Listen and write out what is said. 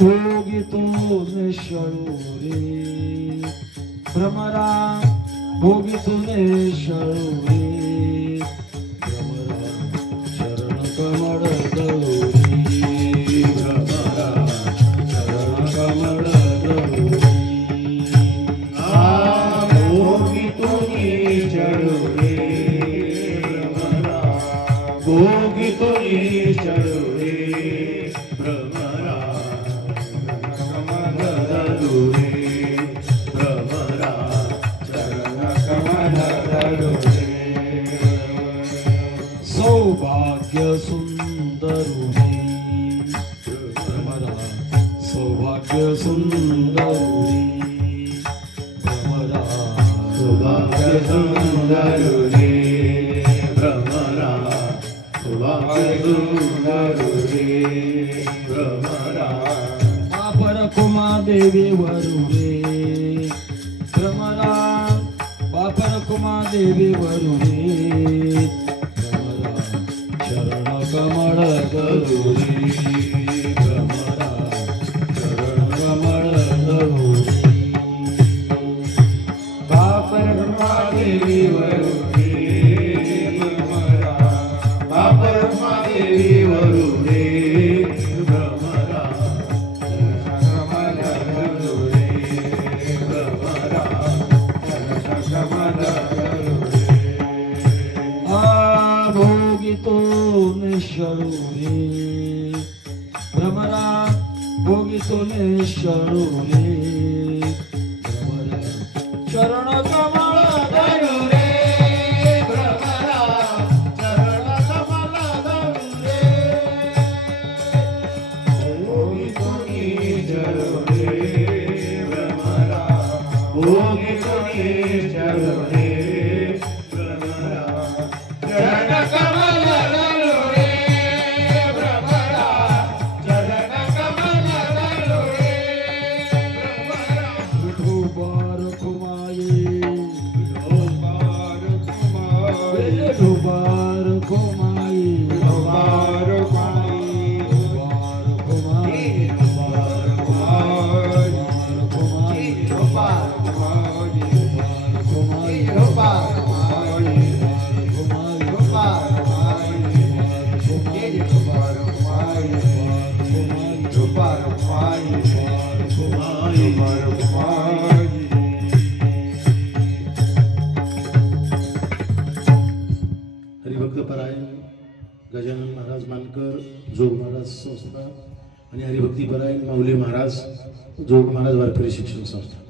भोगितो निश्चळो रे भ्रमरा भोगितो निश्चळो रे भ्रमरा शरण कमळ गौरी भ्रमरा शरण कमळ गौरी भोगितो निश्चळो रे भ्रमरा भोगितो निश्चळो रे भ्रमरा सौभाग्य सुंदरुणी भ्रमरा सौभाग्य सुंदरुणी भ्रमरा सौभाग्य सुंदरुणी भ्रमरा सौभाग्य सुंदरुणी भ्रमरा पापर कुमा देवी वरुणे भ्रमरा पापर कुमा देवी वरुणे शरण कमळ गरुरी भ्रमरा शरण कमळ गरुरी बापर देवी वरुणे भ्रमरा बापर देवी वरुणे भ्रमरा कमल गरुरे भ्रमरा कमल गरुरे भोगितो निश्चळो रे भ्रमरा भोगितो निश्चळो रे भ्रमरा शरण कमळ गरुरे भ्रमरा चरण कमल गरुरे भोगितो निश्चळो रे भ्रमरा भोगितो निश्चळो रे भ्रमरा चरण कमल गरुरे भ्रमरा चरण कमल गरुरे भ्रमरा विठोबार कुमाये विठोबार कुमाये विठोबार कुमाये विठोबार कुमाये विठोबार कुमाये विठोबार कुमाये विठोबार कुमाये विठोबार कुमाये विठोबार कुमाये विठोबार कुमाये विठोबार कुमाये हरिभक्तपरायण गजानन महाराज मानकर जोग महाराज संस्था आणि हरिभक्तीपरायण माऊली महाराज जोग महाराज वारकरी शिक्षण संस्था